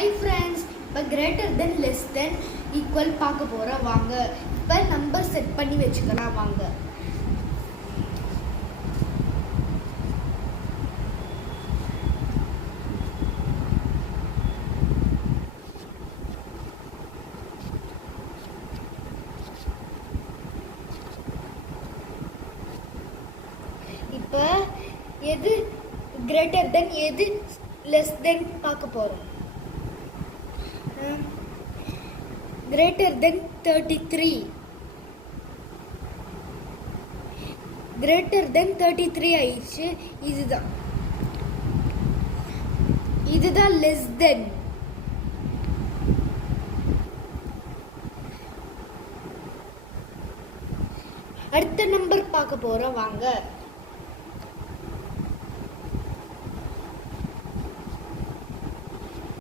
Hi friends, இப்போ greater than less then equal பார்க்க போகிறோம். வாங்க இப்போ நம்பர் செட் பண்ணி வச்சுக்கலாம். வாங்க இப்போ எது கிரேட்டர் தென் எது லெஸ் தென் பார்க்க போகிறோம். greater than 33, greater than 33 ஆயிடுச்சு. இதுதான் less than. அடுத்த நம்பர் பார்க்க போறோம். வாங்க